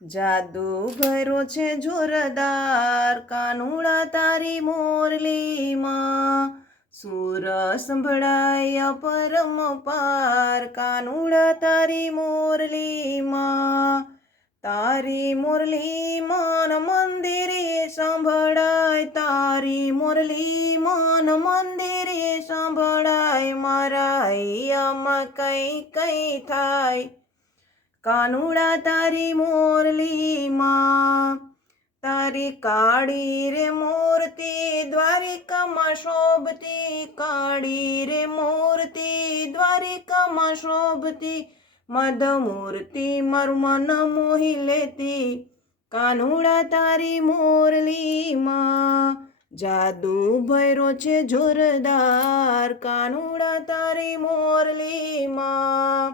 જાદુ ભર્યો છે જોરદાર કાનુડા તારી મોરલીમાં, સુર સંભળાય પરમપાર કાનુડા તારી મોરલીમાં. તારી મુરલીમાં મંદિરે સંભળાય, તારી મુરલીમાં મંદિરે સંભળાય, મારા હૈયામાં કઈ કઈ થાય કાનુડા તારી મોરલીમાં. તારી કાળી રે મૂર્તિ દ્વારિકામાં શોભતી, કાળી રે મૂર્તિ દ્વારિકામાં શોભતી, મદમૂર્તિ મારું મન મોહી લેતી કાનુડા તારી મોરલીમાં. જાદુ ભર્યો છે જોરદાર કાનુડા તારી મોરલીમાં.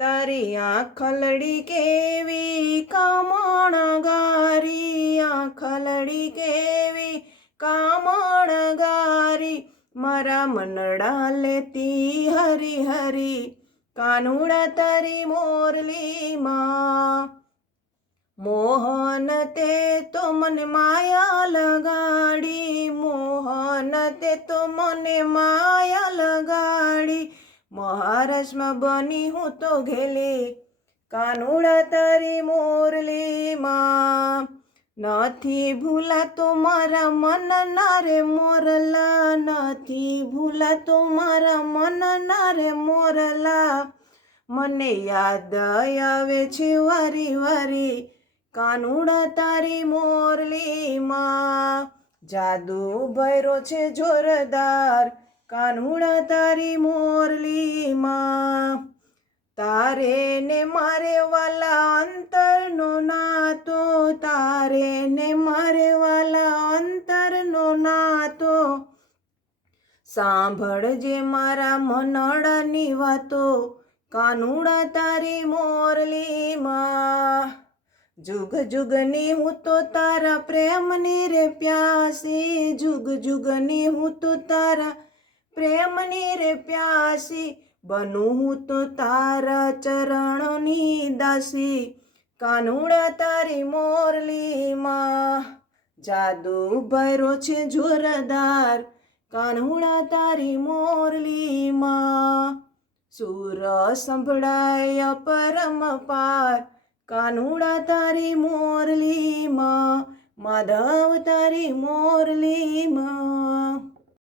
તારી આંખ લડી કેવી કામણગારી, આંખ લડી કેવી કામણગારી, મારા મનડા લેતી હરી હરી કાનુડા તારી મોરલીમાં. મોહન તે તો મને માયા લગાડી, મોહન તે તો મને માયા લગાડી, મહારાજમાં બની હું તો ઘેલી કાનુડા તારી મોરલીમાં. નથી ભૂલાતો મારા મનના રે મોરલા, નથી ભૂલાતો મારા મનના રે મોરલા, મને યાદ આવે છે વારી વારી કાનુડા તારી મોરલીમાં. જાદુ ભર્યો છે જોરદાર કાનુડા તારી મોરલીમાં. તારે ને મારે વાલા અંતરનો નાતો, તારે ને મારે વાલા અંતરનો નાતો, સાંભળજે મારા મનડાની વાતો કાનુડા તારી મોરલીમાં. જુગ જુગની હું તો તારા પ્રેમની રે પ્યાસી, જુગ જુગની હું તો તારા પ્રેમની રે પ્યાસી, બનું હું તો તારા ચરણોની દાસી કાનુડા તારી મોરલીમાં. જાદુ ભર્યો છે જોરદાર કાનુડા તારી મોરલીમાં. સુર સંભળાય પરમપાર કાનુડા તારી મોરલીમાં, માધવ તારી મોરલીમાં.